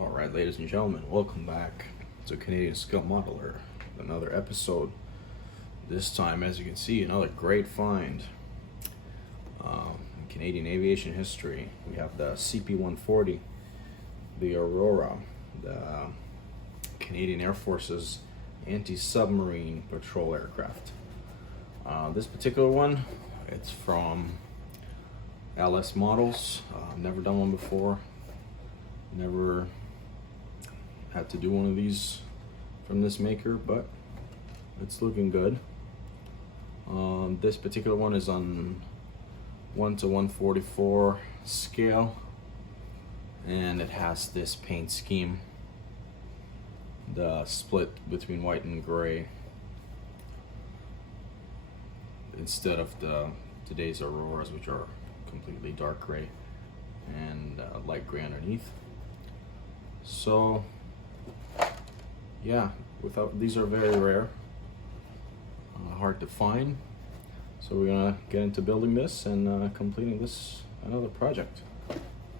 Alright, ladies and gentlemen, welcome back to Canadian Skill Modeler. Another episode. This time, as you can see, another great find. In Canadian aviation history, we have the CP-140, the Aurora, the Canadian Air Force's anti-submarine patrol aircraft. This particular one, it's from LS Models. Never done one before. Never had to do one of these from this maker, but it's looking good. This particular one is on 1:144 scale, and it has this paint scheme, the split between white and gray, instead of today's Auroras, which are completely dark gray and light gray underneath. So yeah, these are very rare, hard to find. So we're gonna get into building this and completing this another project.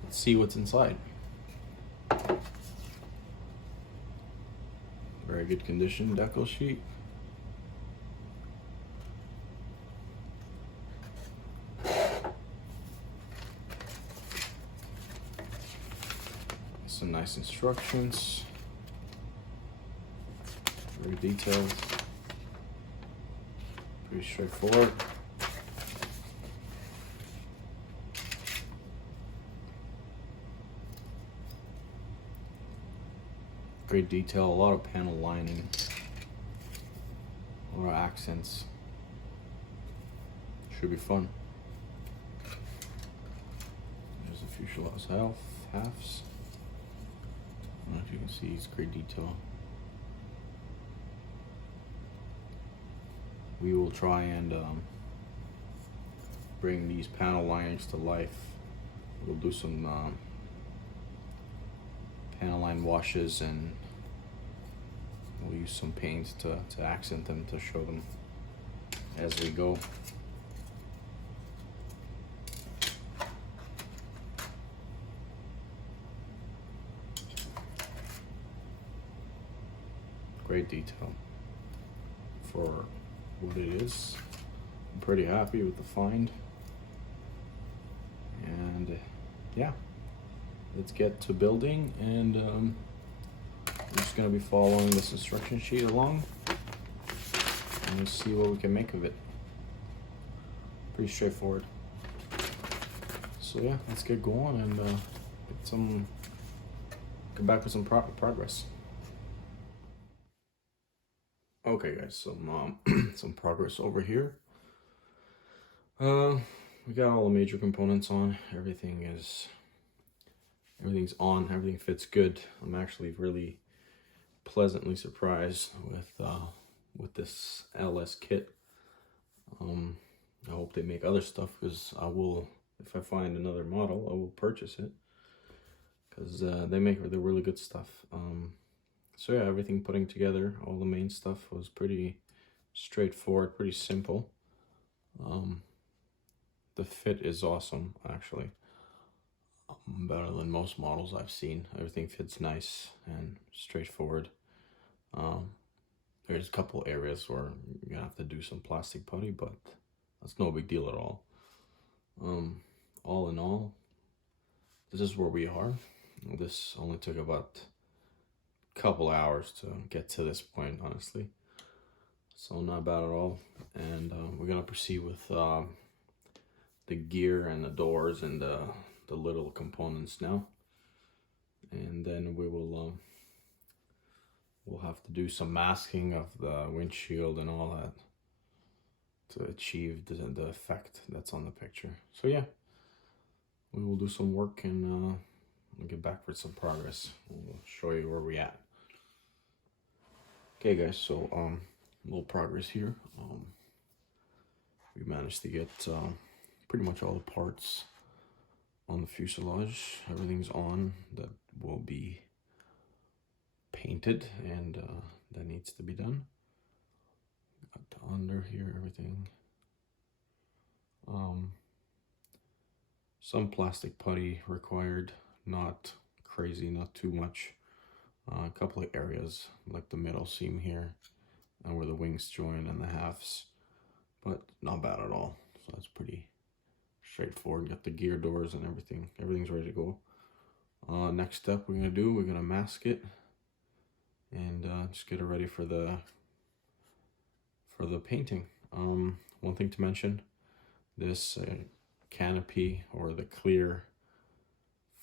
Let's see what's inside. Very good condition decal sheet. Some nice instructions. Very detailed. Pretty straightforward. Great detail, a lot of panel lining, a lot of accents. Should be fun. There's the fuselage halves. I don't know if you can see, it's great detail. We will try and bring these panel linings to life. We'll do some panel line washes, and we'll use some paints to accent them, to show them as we go. Great detail for what it is. I'm pretty happy with the find, and yeah, let's get to building. And I'm just gonna be following this instruction sheet along, and we'll see what we can make of it. Pretty straightforward. So yeah, let's get going and get back with some progress. Okay guys, some progress over here. We got all the major components on. Everything's on, everything fits good. I'm actually really pleasantly surprised with this LS kit. I hope they make other stuff, because I will, if I find another model, I will purchase it, because they make the really good stuff. So yeah, everything putting together, all the main stuff was pretty straightforward, pretty simple. The fit is awesome, actually. Better than most models I've seen. Everything fits nice and straightforward. There's a couple areas where you're gonna have to do some plastic putty, but that's no big deal at all. All in all, this is where we are. This only took about couple hours to get to this point, honestly, so not bad at all. And we're gonna proceed with the gear and the doors and the little components now, and then we will we'll have to do some masking of the windshield and all that to achieve the effect that's on the picture. So yeah, we will do some work, and we'll get back with some progress. We'll show you where we're at. Okay guys, so a little progress here. We managed to get pretty much all the parts on the fuselage. Everything's on. That will be painted, and that needs to be done. Got under here, everything. Some plastic putty required, not crazy, not too much. A couple of areas like the middle seam here and where the wings join and the halves, but not bad at all. So that's pretty straightforward. Got the gear doors and everything. Everything's ready to go. Next step we're gonna mask it and just get it ready for the painting. One thing to mention, this canopy or the clear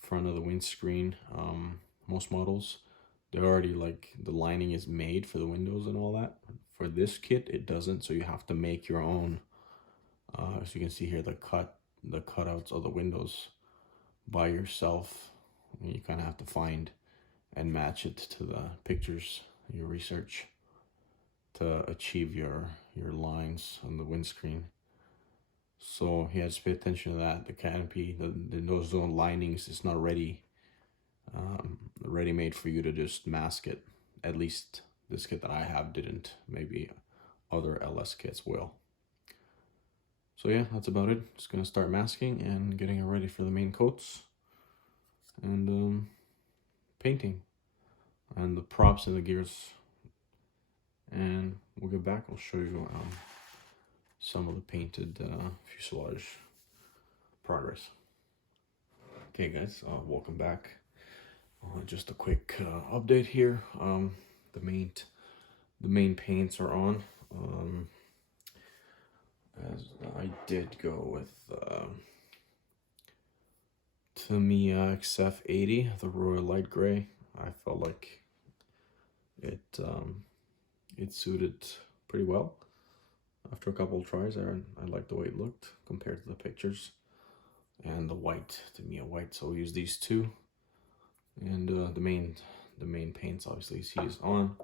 front of the windscreen, most models, they're already like, the lining is made for the windows and all that. For this kit, it doesn't, so you have to make your own. As you can see here, the cutouts of the windows by yourself. You kind of have to find and match it to the pictures, your research, to achieve your lines on the windscreen. So you have to pay attention to that. The canopy, those zone linings, it's not ready made for you to just mask it. At least this kit that I have didn't. Maybe other LS kits will. So yeah, that's about it. Just gonna start masking and getting it ready for the main coats and painting and the props and the gears. And we'll get back. I'll show you some of the painted fuselage progress. Okay, guys, welcome back. Just a quick update here. The main paints are on. As I did go with Tamiya XF80, the Royal Light Gray. I felt like it suited pretty well. After a couple of tries, I liked the way it looked compared to the pictures. And the white, Tamiya white, so we use these two. And the main paints, obviously, you see is on.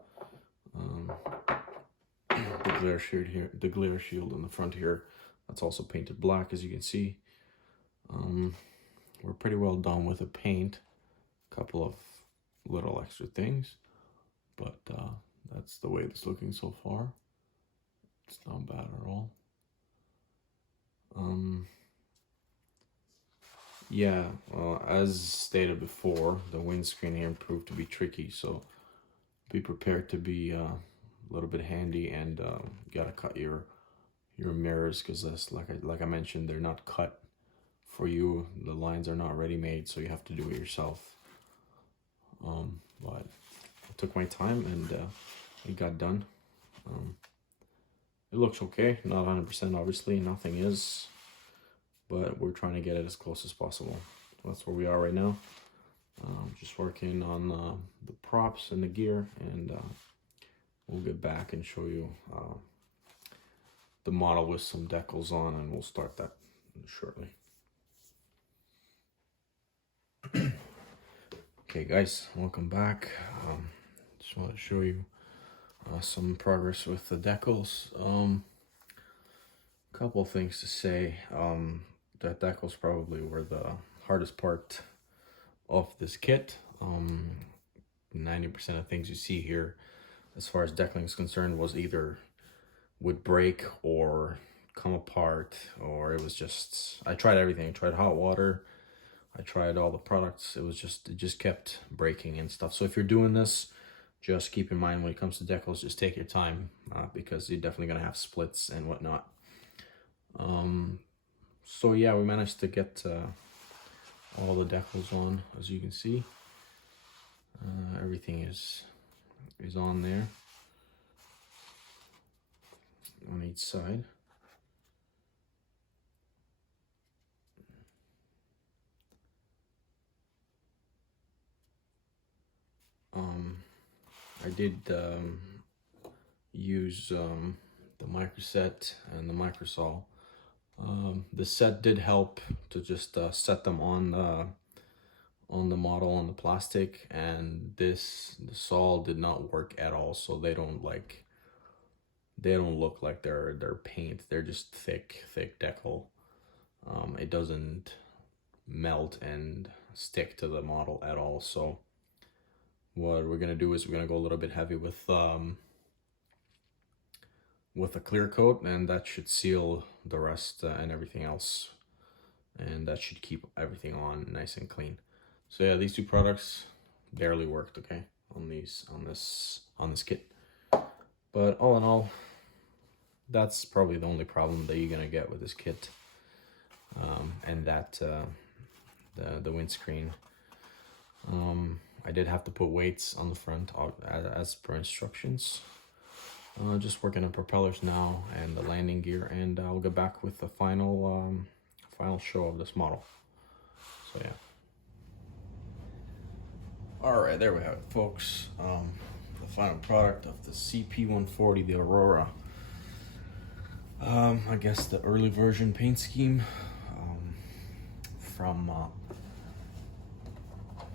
The glare shield here, the glare shield in the front here, that's also painted black, as you can see. We're pretty well done with the paint. A couple of little extra things, but that's the way it's looking so far. It's not bad at all. Yeah, as stated before, the windscreen here proved to be tricky, so be prepared to be a little bit handy, and you gotta cut your mirrors, because like I mentioned, they're not cut for you. The lines are not ready made, so you have to do it yourself. But I took my time and it got done. It looks okay, not 100% obviously, nothing is, but we're trying to get it as close as possible. That's where we are right now. Just working on the props and the gear, and we'll get back and show you the model with some decals on, and we'll start that shortly. Okay guys, welcome back. Just want to show you some progress with the decals. Couple of things to say. That decals probably were the hardest part of this kit. 90% of things you see here as far as decaling is concerned was either would break or come apart, or it was just, I tried everything. I tried hot water, I tried all the products. It just kept breaking and stuff. So if you're doing this, just keep in mind when it comes to decals, just take your time, because you're definitely gonna have splits and whatnot. So yeah, we managed to get all the decals on, as you can see. Everything is on there on each side. I did use the microset and the microsol. The set did help to just set them on the model, on the plastic, and the saw did not work at all, so they don't look like they're paint. They're just thick decal. It doesn't melt and stick to the model at all. So what we're gonna do is we're gonna go a little bit heavy with a clear coat, and that should seal the rest and everything else, and that should keep everything on nice and clean. So yeah, these two products barely worked, okay, on this kit. But all in all, that's probably the only problem that you're gonna get with this kit. And that the windscreen. I did have to put weights on the front as per instructions. Just working on propellers now and the landing gear, and I'll get back with the final show of this model. So yeah. All right, there we have it, folks. The final product of the CP-140, the Aurora. I guess the early version paint scheme from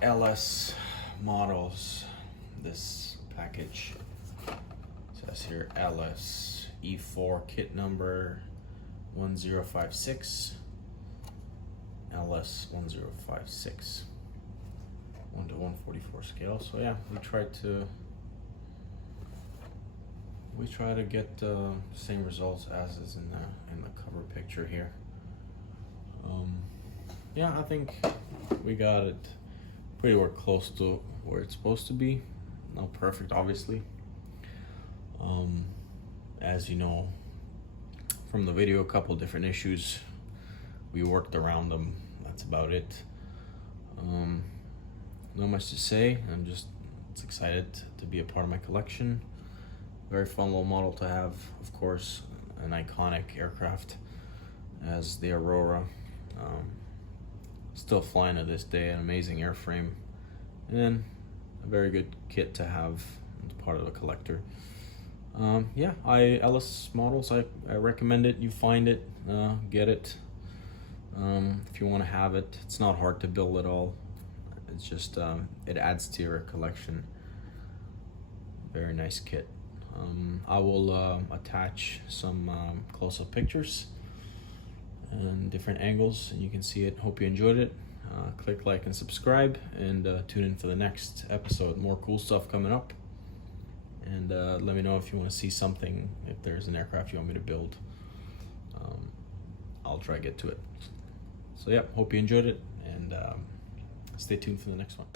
LS models. This package says here LS E4 kit number 1056, LS 1056, 1:144 scale. So yeah, we try to get the same results as is in the cover picture here. Yeah, I think we got it pretty close to where it's supposed to be. Not perfect, obviously. As you know from the video, a couple different issues. We worked around them. That's about it. Not much to say. I'm just excited to be a part of my collection. Very fun little model to have, of course, an iconic aircraft as the Aurora. Still flying to this day, an amazing airframe, and a very good kit to have as part of a collector. Yeah, LS models, I recommend it. You find it, get it. If you want to have it, it's not hard to build at all. It's just it adds to your collection. Very nice kit. I will attach some close-up pictures and different angles, and you can see it. Hope you enjoyed it. Click like and subscribe, and tune in for the next episode. More cool stuff coming up, and let me know if you want to see something, if there's an aircraft you want me to build. I'll try to get to it. So yeah, hope you enjoyed it, and stay tuned for the next one.